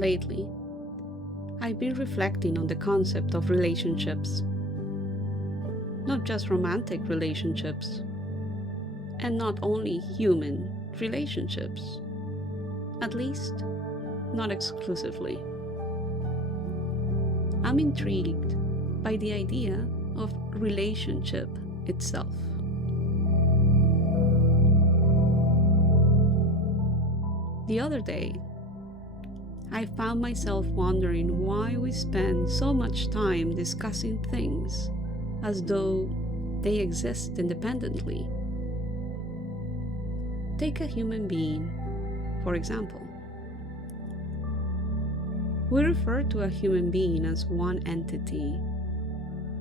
Lately, I've been reflecting on the concept of relationships. Not just romantic relationships, and not only human relationships. At least, not exclusively. I'm intrigued by the idea of relationship itself. The other day, I found myself wondering why we spend so much time discussing things as though they exist independently. Take a human being, for example. We refer to a human being as one entity,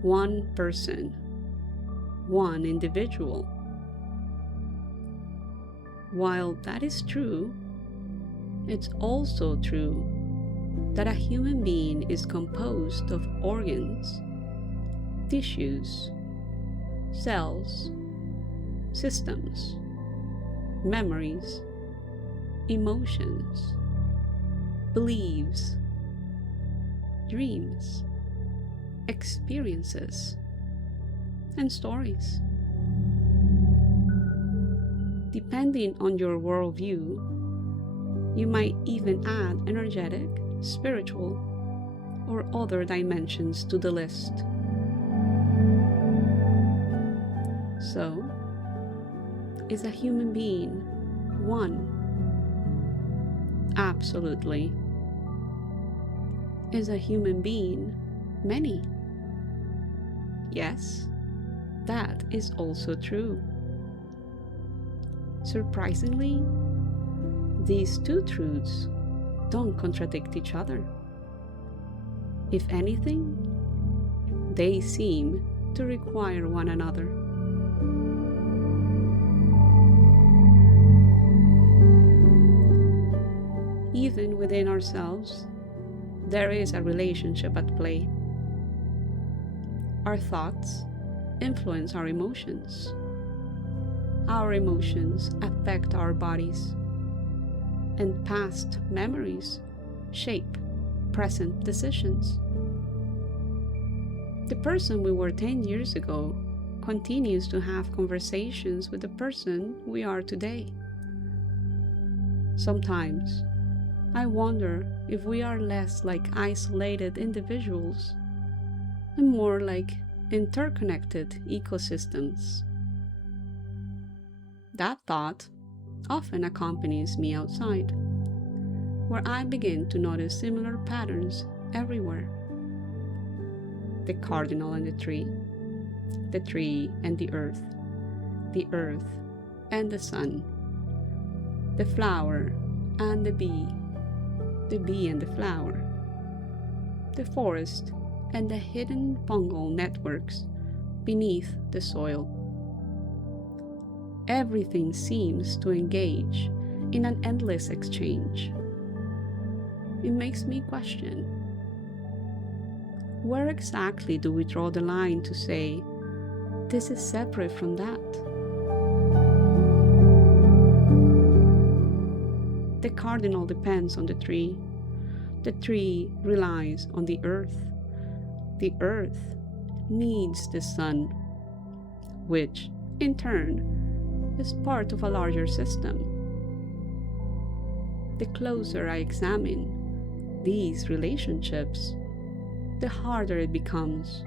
one person, one individual. While that is true, it's also true that a human being is composed of organs, tissues, cells, systems, memories, emotions, beliefs, dreams, experiences, and stories. Depending on your worldview, you might even add energetic, spiritual, or other dimensions to the list. So, is a human being one? Absolutely. Is a human being many? Yes, that is also true. Surprisingly, these two truths don't contradict each other. If anything, they seem to require one another. Even within ourselves, there is a relationship at play. Our thoughts influence our emotions. Our emotions affect our bodies. And past memories shape present decisions. The person we were 10 years ago continues to have conversations with the person we are today. Sometimes, I wonder if we are less like isolated individuals and more like interconnected ecosystems. That thought often accompanies me outside, where I begin to notice similar patterns everywhere. The cardinal and the tree and the earth and the sun, the flower and the bee and the flower, the forest and the hidden fungal networks beneath the soil. Everything seems to engage in an endless exchange. It makes me question, where exactly do we draw the line to say, this is separate from that? The cardinal depends on the tree relies on the earth needs the sun, which, in turn, is part of a larger system. The closer I examine these relationships, the harder it becomes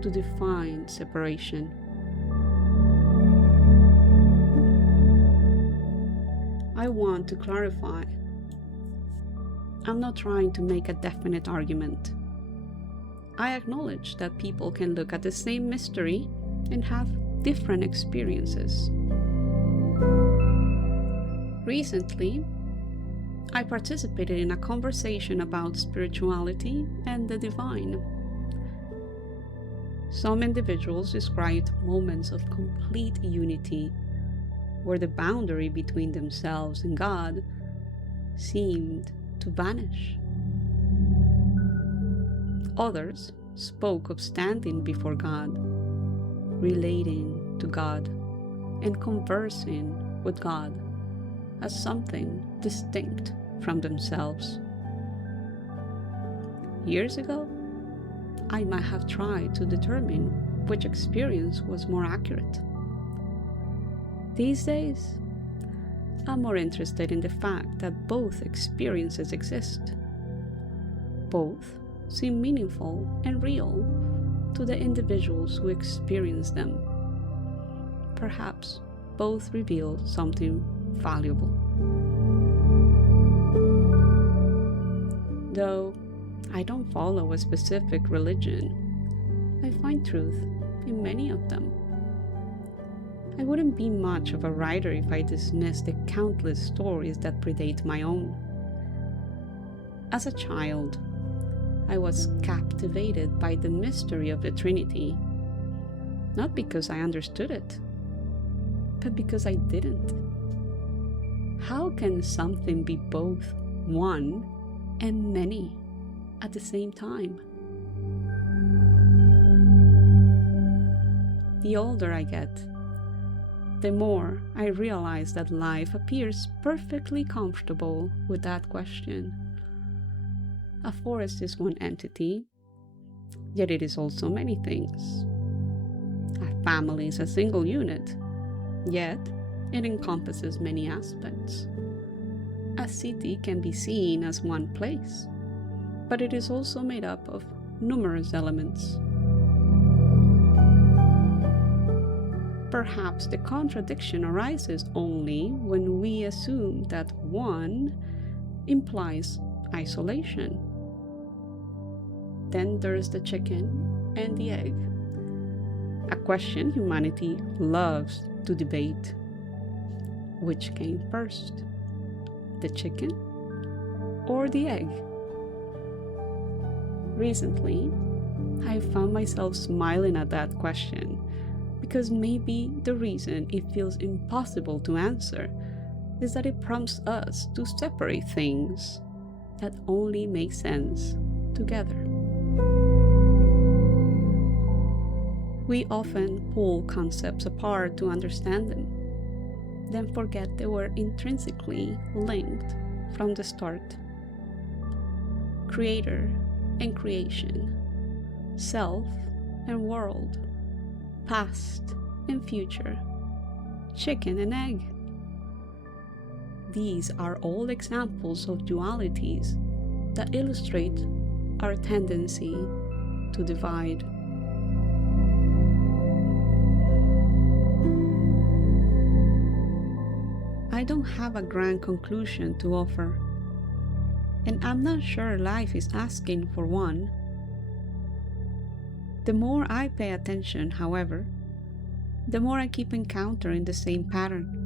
to define separation. I want to clarify. I'm not trying to make a definite argument. I acknowledge that people can look at the same mystery and have different experiences. Recently, I participated in a conversation about spirituality and the divine. Some individuals described moments of complete unity, where the boundary between themselves and God seemed to vanish. Others spoke of standing before God, relating to God, and conversing with God as something distinct from themselves. years ago, I might have tried to determine which experience was more accurate. These days, I'm more interested in the fact that both experiences exist. Both seem meaningful and real to the individuals who experience them. Perhaps both reveal something valuable. Though I don't follow a specific religion, I find truth in many of them. I wouldn't be much of a writer if I dismissed the countless stories that predate my own. As a child, I was captivated by the mystery of the Trinity, not because I understood it, but because I didn't. How can something be both one and many at the same time? The older I get, the more I realize that life appears perfectly comfortable with that question. A forest is one entity, yet it is also many things. A family is a single unit, yet it encompasses many aspects. A city can be seen as one place, but it is also made up of numerous elements. Perhaps the contradiction arises only when we assume that one implies isolation. Then there's the chicken and the egg, a question humanity loves to debate. Which came first, the chicken or the egg? Recently, I found myself smiling at that question because maybe the reason it feels impossible to answer is that it prompts us to separate things that only make sense together. We often pull concepts apart to understand them, then forget they were intrinsically linked from the start. Creator and creation, self and world, past and future, chicken and egg. These are all examples of dualities that illustrate our tendency to divide. I don't have a grand conclusion to offer, and I'm not sure life is asking for one. The more I pay attention, however, the more I keep encountering the same pattern.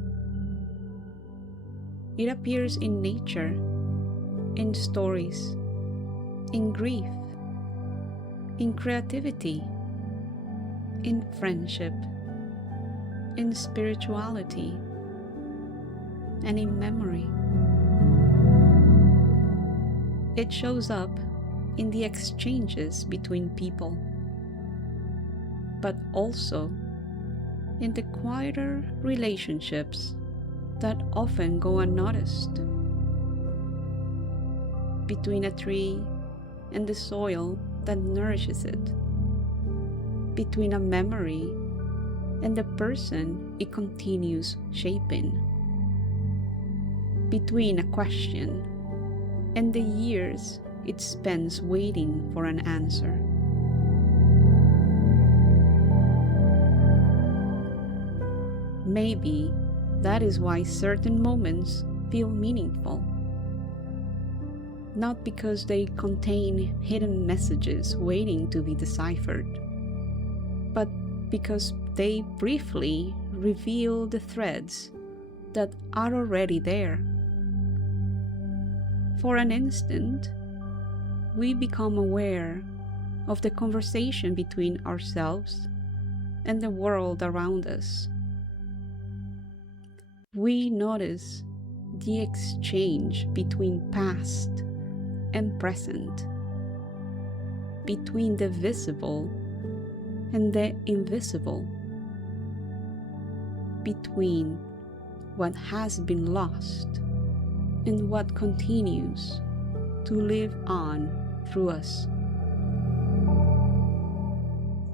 It appears in nature, in stories, in grief, in creativity, in friendship, in spirituality, and in memory. It shows up in the exchanges between people, but also in the quieter relationships that often go unnoticed. Between a tree and the soil that nourishes it. Between a memory and the person it continues shaping. Between a question and the years it spends waiting for an answer. Maybe that is why certain moments feel meaningful. Not because they contain hidden messages waiting to be deciphered, but because they briefly reveal the threads that are already there. For an instant, we become aware of the conversation between ourselves and the world around us. We notice the exchange between past and present, between the visible and the invisible, between what has been lost and what continues to live on through us.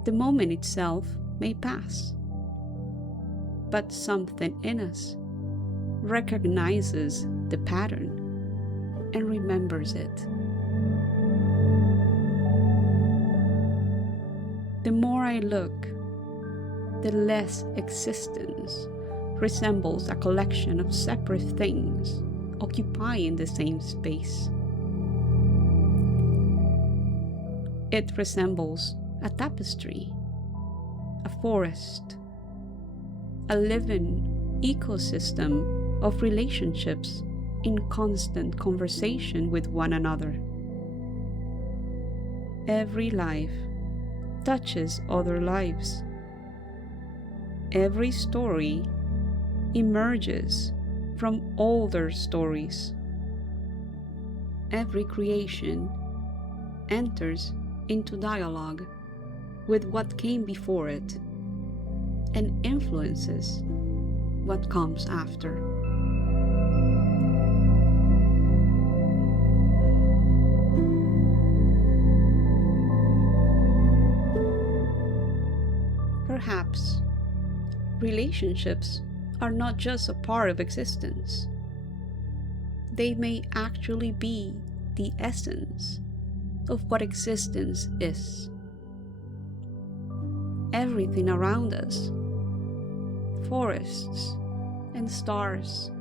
The moment itself may pass, but something in us recognizes the pattern and remembers it. The more I look, the less existence resembles a collection of separate things occupying the same space. It resembles a tapestry, a forest, a living ecosystem of relationships in constant conversation with one another. Every life touches other lives. Every story emerges from older stories. Every creation enters into dialogue with what came before it and influences what comes after. Perhaps relationships are not just a part of existence. They may actually be the essence of what existence is. Everything around us, forests and stars,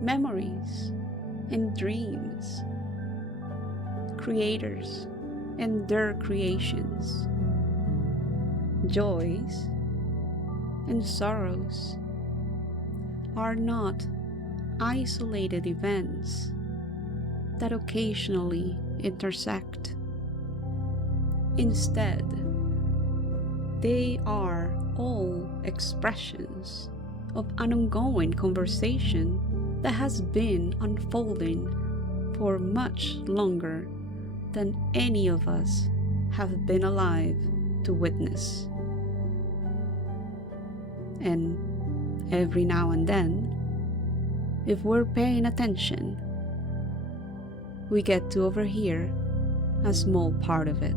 memories and dreams, creators and their creations, joys and sorrows, are not isolated events that occasionally intersect. Instead, they are all expressions of an ongoing conversation that has been unfolding for much longer than any of us have been alive to witness. And every now and then, if we're paying attention, we get to overhear a small part of it.